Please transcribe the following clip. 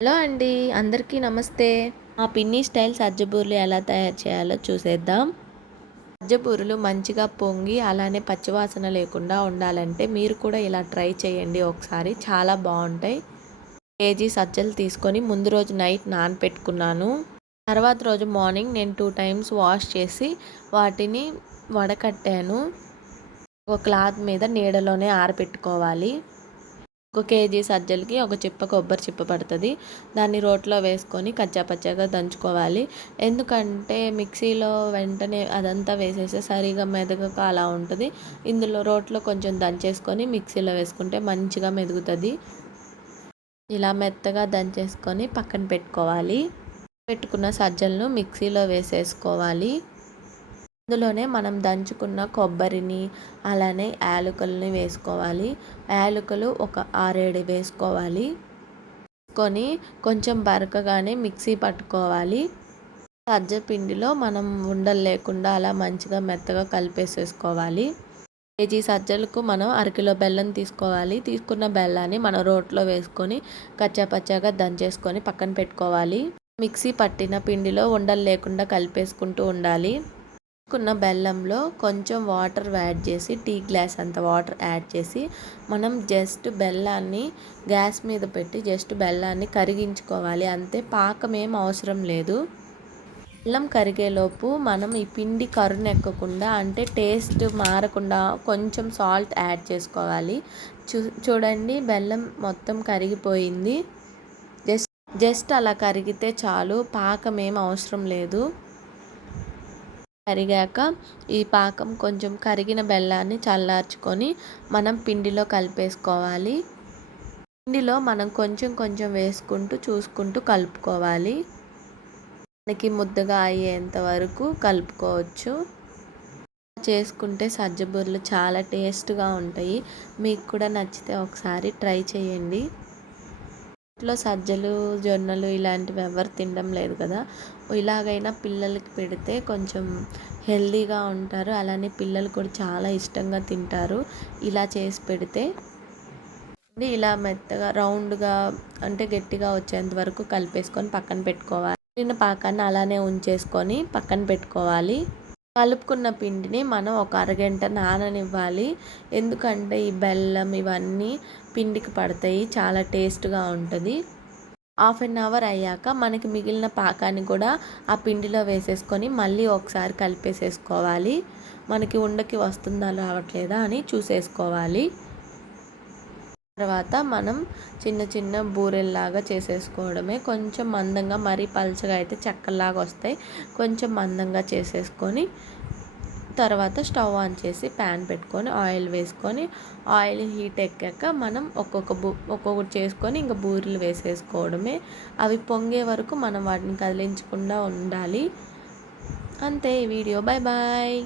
Hello అండి అందరికీ నమస్తే. ఆ పిన్ని స్టైల్ సజ్జబూర్లు ఎలా తయారు చేయాలో చూసేద్దాం. సజ్జబూరులు మంచిగా పొంగి అలానే పచ్చివాసన లేకుండా ఉండాలంటే మీరు కూడా ఇలా ట్రై చేయండి ఒకసారి. చాలా బాగుంటాయి. కేజీ సజ్జలు తీసుకొని ముందు రోజు నైట్ నానపెట్టుకున్నాను. తర్వాత రోజు మార్నింగ్ నేను టూ టైమ్స్ వాష్ చేసి వాటిని వడకట్టాను. ఒక క్లాత్ మీద నీడలోనే ఆరబెట్టుకోవాలి ఒక కేజీ సజ్జలకి ఒక చిప్ప కొబ్బరి చిప్ప పడుతుంది. దాన్ని రోట్లో వేసుకొని కచ్చాపచ్చాగా దంచుకోవాలి. ఎందుకంటే మిక్సీలో వెంటనే అదంతా వేసేస్తే సరిగా మెదగక అలా ఉంటుంది. ఇందులో రోట్లో కొంచెం దంచేసుకొని మిక్సీలో వేసుకుంటే మంచిగా మెదుగుతుంది. ఇలా మెత్తగా దంచేసుకొని పక్కన పెట్టుకోవాలి. పెట్టుకున్న సజ్జలను మిక్సీలో వేసేసుకోవాలి. అందులోనే మనం దంచుకున్న కొబ్బరిని అలానే యాలకులని వేసుకోవాలి. యాలకులు ఒక ఆరేడు వేసుకోవాలి. కొని కొంచెం బరకగానే మిక్సీ పట్టుకోవాలి. సజ్జ పిండిలో మనం ఉండలు లేకుండా అలా మంచిగా మెత్తగా కలిపేసేసుకోవాలి. కేజీ సజ్జలకు మనం అరకిలో బెల్లం తీసుకోవాలి. తీసుకున్న బెల్లాన్ని మనం రోట్లో వేసుకొని కచ్చాపచ్చాగా దంచేసుకొని పక్కన పెట్టుకోవాలి. మిక్సీ పట్టిన పిండిలో ఉండలు లేకుండా కలిపేసుకుంటూ ఉండాలి. తీసుకున్న బెల్లంలో కొంచెం వాటర్ యాడ్ చేసి టీ గ్లాస్ అంత వాటర్ యాడ్ చేసి మనం జస్ట్ బెల్లాన్ని గ్యాస్ మీద పెట్టి జస్ట్ బెల్లాన్ని కరిగించుకోవాలి. అంతే పాకం ఏం అవసరం లేదు. బెల్లం కరిగేలోపు మనం ఈ పిండి కరునెక్కకుండా అంటే టేస్ట్ మారకుండా కొంచెం సాల్ట్ యాడ్ చేసుకోవాలి. చూ చూడండి బెల్లం మొత్తం కరిగిపోయింది. జస్ట్ జస్ట్ అలా కరిగితే చాలు పాకం ఏం అవసరం లేదు. కరిగాక ఈ పాకం కొంచెం కరిగిన బెల్లాన్ని చల్లార్చుకొని మనం పిండిలో కలిపేసుకోవాలి. పిండిలో మనం కొంచెం కొంచెం వేసుకుంటూ చూసుకుంటూ కలుపుకోవాలి. మనకి ముద్దగా అయ్యేంత వరకు కలుపుకోవచ్చు. చేసుకుంటే సజ్జ సజ్జబూరలు చాలా టేస్ట్గా ఉంటాయి. మీకు కూడా నచ్చితే ఒకసారి ట్రై చేయండి. ఇంట్లో సజ్జలు జొన్నలు ఇలాంటివి ఎవరు తినడం లేదు కదా. ఇలాగైనా పిల్లలకి పెడితే కొంచెం హెల్దీగా ఉంటారు. అలానే పిల్లలు కూడా చాలా ఇష్టంగా తింటారు. ఇలా చేసి పెడితే ఇలా మెత్తగా రౌండ్గా అంటే గట్టిగా వచ్చేంత వరకు కలిపేసుకొని పక్కన పెట్టుకోవాలి. చిన్న పాకాన్ని అలానే ఉంచేసుకొని పక్కన పెట్టుకోవాలి. కలుపుకున్న పిండిని మనం ఒక అరగంట నాననివ్వాలి. ఎందుకంటే ఈ బెల్లం ఇవన్నీ పిండికి పడతాయి చాలా టేస్ట్గా ఉంటుంది. హాఫ్ అన్ అవర్ అయ్యాక మనకి మిగిలిన పాకాన్ని కూడా ఆ పిండిలో వేసేసుకొని మళ్ళీ ఒకసారి కలిపేసేసుకోవాలి. మనకి ఉండకి వస్తుందా రావట్లేదా అని చూసేసుకోవాలి. తర్వాత మనం చిన్న చిన్న బూరెల్లాగా చేసేసుకోవడమే. కొంచెం మందంగా మరీ పలచగా అయితే చెక్కలాగా వస్తాయి. కొంచెం మందంగా చేసేసుకొని తర్వాత స్టవ్ ఆన్ చేసి ప్యాన్ పెట్టుకొని ఆయిల్ వేసుకొని ఆయిల్ హీట్ ఎక్కాక మనం ఒక్కొక్క బూ ఒక్కొక్కటి చేసుకొని ఇంకా బూరెలు వేసేసుకోవడమే. అవి పొంగే వరకు మనం వాటిని కదిలించకుండా ఉండాలి. అంతే ఈ వీడియో. Bye bye